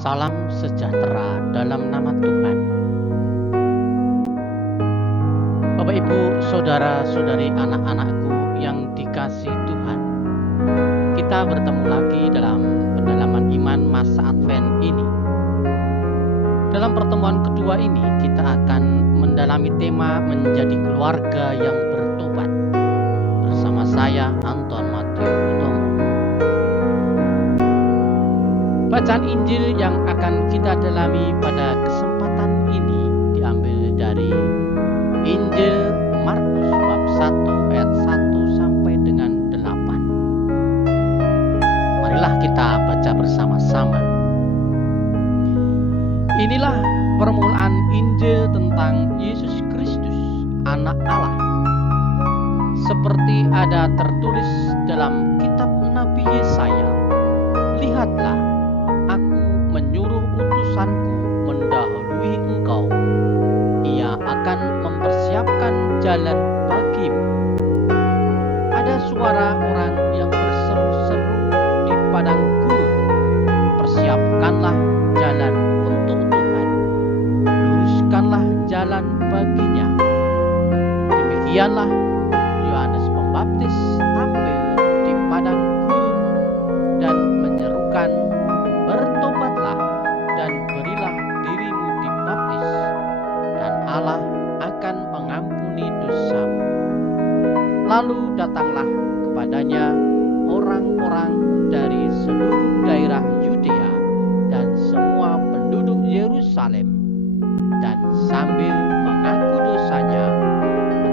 Salam sejahtera dalam nama Tuhan. Bapak Ibu, saudara-saudari, anak-anakku yang dikasihi Tuhan, kita bertemu lagi dalam pendalaman iman masa Advent ini. Dalam pertemuan kedua ini, kita akan mendalami tema menjadi keluarga yang bertobat bersama saya, Anton Matthew Utomo. Bacaan Injil yang akan kita dalami pada kesempatan ini diambil dari Injil Markus bab 1 ayat 1 sampai dengan 8. Marilah kita baca bersama-sama. Inilah permulaan Injil tentang Yesus Kristus, Anak Allah. Seperti ada tertulis dalam kitab Nabi Yesaya, lihatlah, menyuruh utusanku mendahului engkau. Ia akan mempersiapkan jalan bagimu. Ada suara orang yang berseru-seru di padang gurun, persiapkanlah jalan untuk Tuhan, luruskanlah jalan baginya. Demikianlah Yohanes Pembaptis tampil di padang gurun dan menyerukan, bertobatlah dan berilah dirimu dibaptis, dan Allah akan mengampuni dosamu. Lalu datanglah kepadanya orang-orang dari seluruh daerah Yudea dan semua penduduk Yerusalem, dan sambil mengaku dosanya,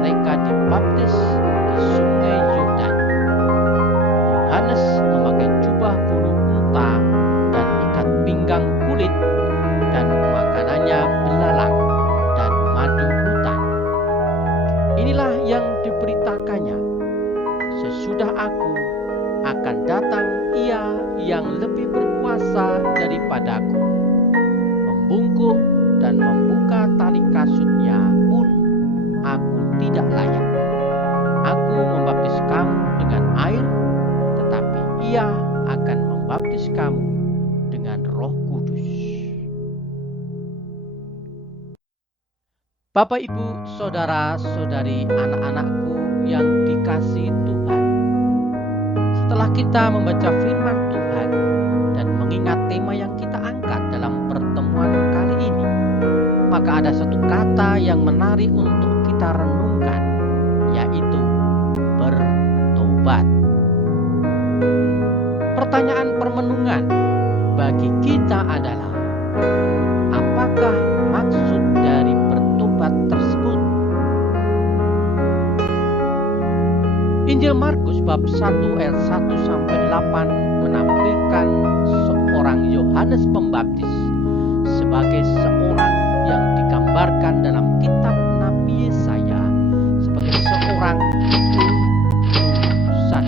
mereka dibaptis di sungai Yordan. Yohanes memakai jubah bulu unta dan ikat pinggang kulit, dan makanannya belalang dan madu hutan. Inilah yang diberitakannya, sesudah aku akan datang Ia yang lebih berkuasa daripadaku. Membungkuk dan membuka tali kasutnya pun aku tidak layak. Aku membaptis kamu dengan air, tetapi Ia akan membaptis kamu dengan Roh Kudus. Bapak, Ibu, saudara-saudari, anak-anakku yang dikasihi Tuhan, setelah kita membaca firman Tuhan dan mengingat tema yang kita angkat dalam pertemuan kali ini, maka ada satu kata yang menarik untuk kita renungkan, yaitu bertobat. Pertanyaan permenungan bagi kita adalah, apakah maksud dari bertobat tersebut? Injil Markus bab 1 ayat 1 sampai 8 menampilkan seorang Yohanes Pembaptis sebagai seorang yang digambarkan dalam kitab Nabi Yesaya sebagai seorang utusan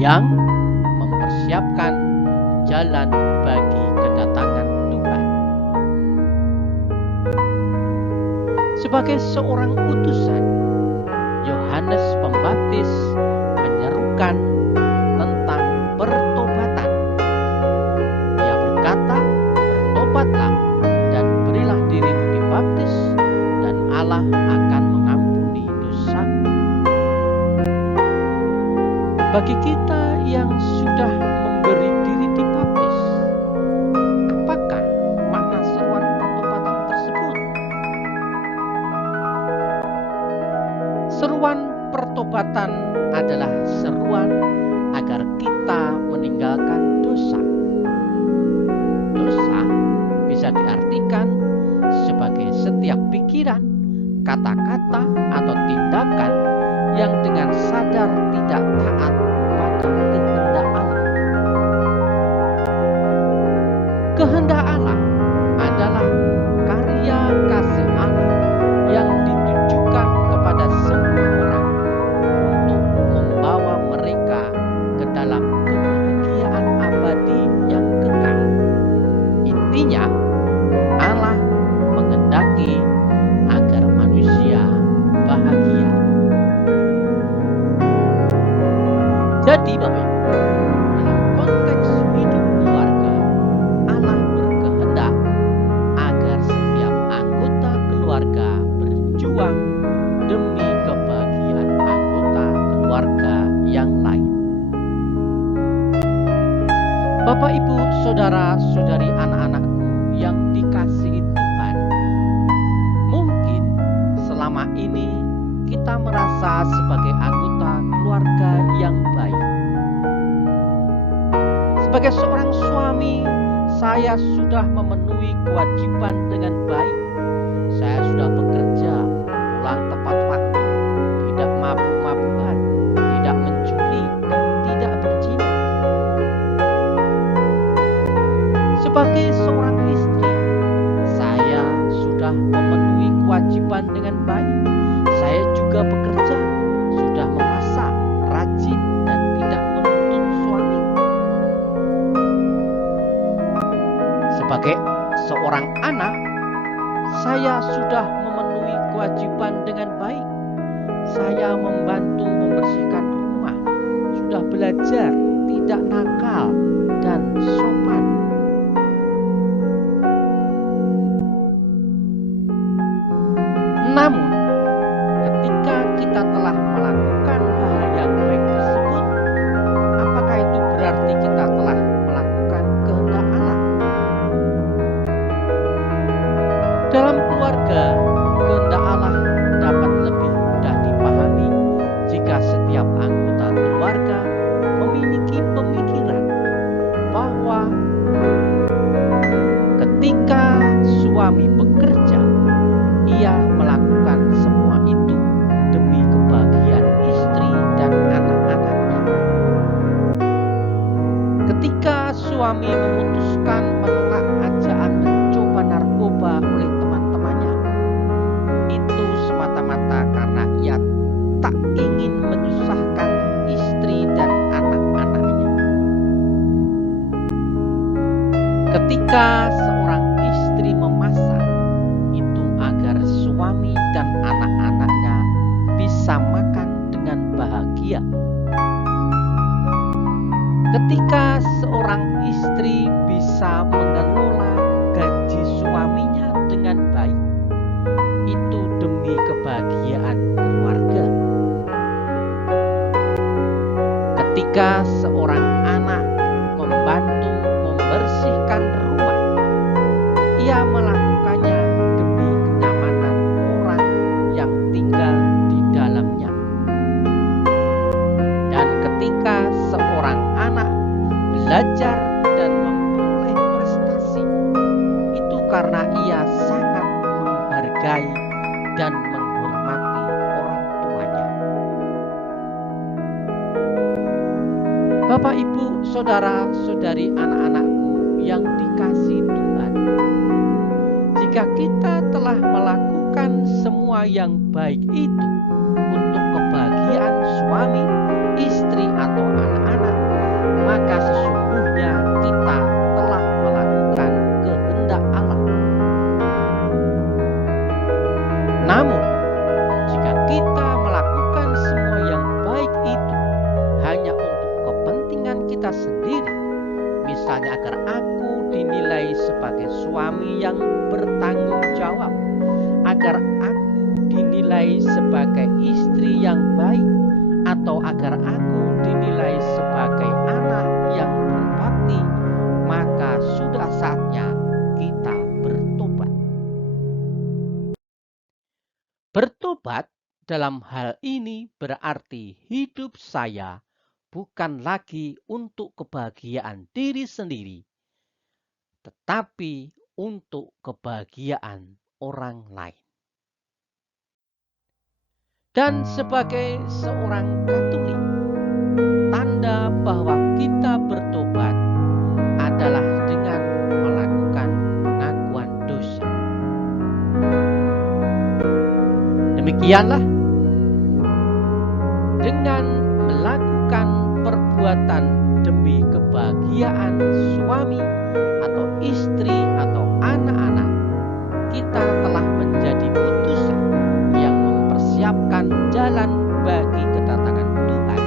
yang mempersiapkan jalan bagi kedatangan Tuhan. Sebagai seorang utusan, Yohanes Pembaptis menyerukan tentang pertobatan. Ia berkata, bertobatlah dan berilah dirimu dibaptis, dan Allah akan mengampuni dosamu. Bagi kita yang sudah memberi diri dibaptis, apakah makna seruan pertobatan tersebut? Seruan pertobatan adalah seruan agar kita meninggalkan dosa. Dosa bisa diartikan sebagai setiap pikiran, kata-kata, atau tindakan yang dengan sadar tidak taat pada kehendak Allah. Kehendak Allah adalah karya kasih Allah yang ditujukan kepada semua orang untuk membawa mereka ke dalam kebahagiaan abadi yang kekal. Intinya, Allah mengendaki agar manusia bahagia. Jadi Bapak Ibu, dalam Bapak, Ibu, saudara-saudari, anak-anakku yang dikasihi Tuhan, mungkin selama ini kita merasa sebagai anggota keluarga yang baik. Sebagai seorang suami, saya sudah memenuhi kewajiban dengan baik. Saya sudah bekerja, pulang tepat waktu, tidak mabuk-mabukan, tidak mencuri, dan tidak berzina. Sebagai seorang istri, saya sudah memenuhi kewajiban dengan baik. Saya juga bekerja, sudah memasak, rajin, dan tidak menuntut suami. Sebagai seorang anak, saya sudah memenuhi kewajiban dengan baik. Saya membantu membersihkan rumah, sudah belajar tidak nakal dan sopan. Namun, ketika kita telah melakukan hal yang baik tersebut, apakah itu berarti kita telah melakukan kehendak Allah? Dalam keluarga, kehendak Allah dapat lebih mudah dipahami jika setiap anggota keluarga memiliki pemikiran bahwa ketika suami bekerja, ia melakukan semua itu demi kebahagiaan istri dan anak-anaknya. Ketika suami memutuskan menolak ajaan mencoba narkoba oleh teman-temannya, itu semata-mata karena ia tak ingin menyusahkan istri dan anak-anaknya. Ketika seorang istri memasak, itu agar suami dan anak-anaknya bisa makan dengan bahagia. Ketika seorang istri bisa mengelola gaji suaminya dengan baik, itu demi kebahagiaan keluarga. Ketika seorang anak membantu membersihkan rumah, ia melakukannya demi kenyamanan orang yang tinggal di dalamnya. Dan ketika seorang anak belajar dan memperoleh prestasi, itu karena ia sangat menghargai dan menghormati orang tuanya. Bapak, Ibu, saudara-saudari, anak-anakku yang dikasihi Tuhan, jika kita telah melakukan semua yang baik itu untuk kebahagiaan suami, istri, atau anak-anak, maka sesungguhnya kita telah melakukan kehendak Allah. Namun, jika kita melakukan semua yang baik itu hanya untuk kepentingan kita sendiri, misalnya agar aku dinilai sebagai suami yang bertanggung jawab, agar aku dinilai sebagai istri yang baik, atau agar aku dinilai sebagai anak yang berbakti, maka sudah saatnya kita bertobat. Bertobat dalam hal ini berarti hidup saya bukan lagi untuk kebahagiaan diri sendiri, tetapi untuk kebahagiaan orang lain. Dan sebagai seorang Katolik, tanda bahwa kita bertobat adalah dengan melakukan pengakuan dosa. Demikianlah, dengan melakukan perbuatan demi kebahagiaan suami atau istri atau anak-anak, kita telah menjadi putusan yang mempersiapkan jalan bagi kedatangan Tuhan,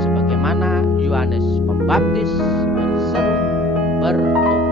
sebagaimana Yohanes Pembaptis berseru, bertobat.